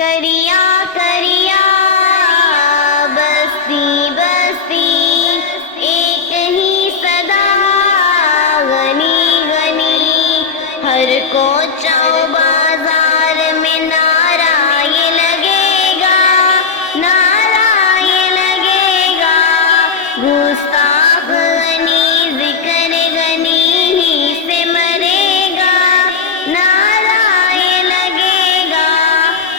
کریا کریا بستی بستی ایک ہی صدا غنی غنی ہر کوچہ و بازار میں نعرہ یہ لگے گا، نعرہ یہ لگے گا، گستاخ غنی ذکر غنی ہی سے مرے گا، نعرہ یہ لگے گا،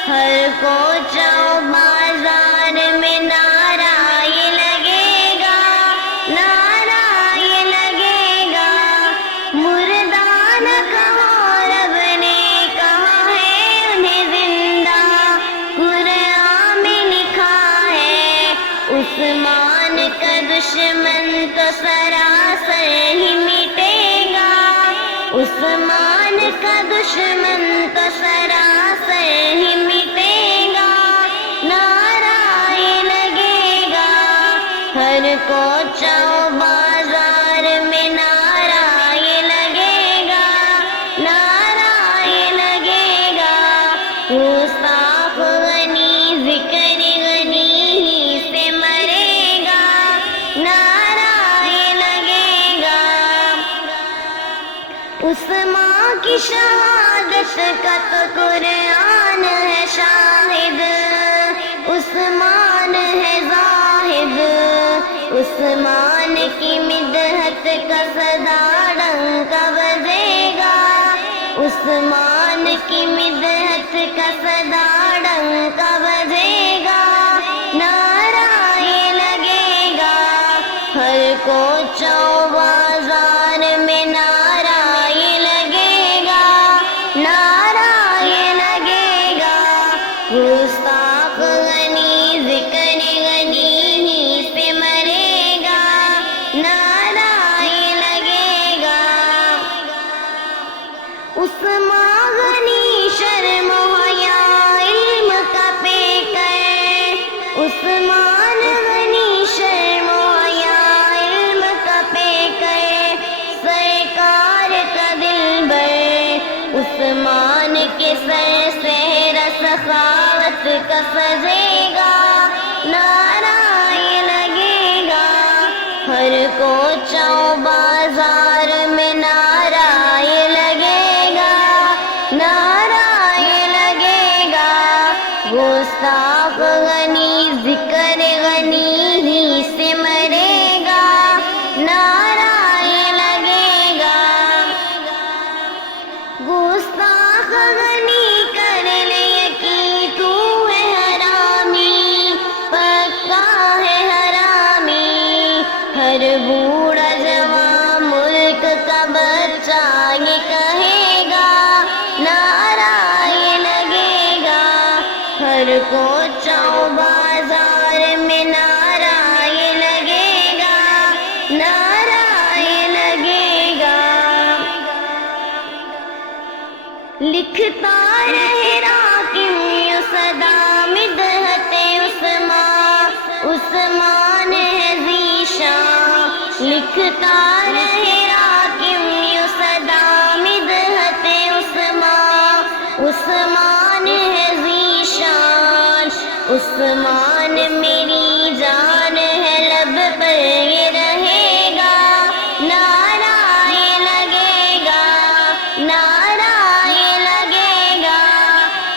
ہر کوچہ و بازار میں نعرہ یہ لگے گا، نعرہ یہ لگے گا، مردان کہو رب نے کہا ہے انہیں زندہ، قرآن میں لکھا ہے عثمان کا دشمن تو سراسر ہی مٹے گا، عثمان کا دشمن تو سراسر ہی مٹے گا، نعرہ یہ لگے گا، ہر کوچہ و بازار میں نعرہ یہ لگے گا، نعرہ یہ لگے گا، گستاخ غنی ذکر غنی ہی سے مرے گا، نعرہ یہ لگے گا، عثمان کی شہادت کا تو قرآن ہے شاہد، عثمان ہے زاہد، عثمان کی مدحت کا صدا ڈنکا بجے گا، عثمان کی مدحت کا صدا ڈنکا بجے گا، نعرہ یہ لگے گا، ہر کوچہ و بازار میں نعرہ یہ لگے گا، نعرہ یہ لگے گا، گستاخ غنی ذکر غنی ہی سے مرے گا، نعرہ یہ لگے گا، عثمان غنی شرم و حیا علم کا پیکر، عثمان غنی شرم و حیا علم کا پیکر، سرکار کا دلبر، عثمان کے سر سے سخاوت کا سجے گا، نعرہ یہ لگے گا، ہر کوچہ و بازار میں نعرہ یہ لگے گا، نعرہ یہ لگے گا، گستاخ غنی ذکر غنی ہی سے مرے گا، نعرہ یہ لگے گا، گستاخ غنی کر لے یقین تو ہے حرامی، پکا ہے حرامی، ہر بوڑھا جوان ملک کا بچہ یہ کہے گا، نعرہ یہ لگے گا، ہر کوچہ و بازار میں نعرہ یہ لگے گا، نعرہ یہ لگے گا، لکھتا رہے راکم یوں صدا مدحت عثمان، عثمان ہے ذیشان، لکھتا رہے راکم یوں صدا مدحت عثمان، عثمان ہے ذیشان، عثمان میری جان ہے لب پر یہ رہے گا، نعرہ یہ لگے گا، نعرہ یہ لگے گا،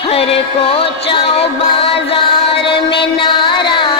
ہر کوچہ و بازار میں نعرہ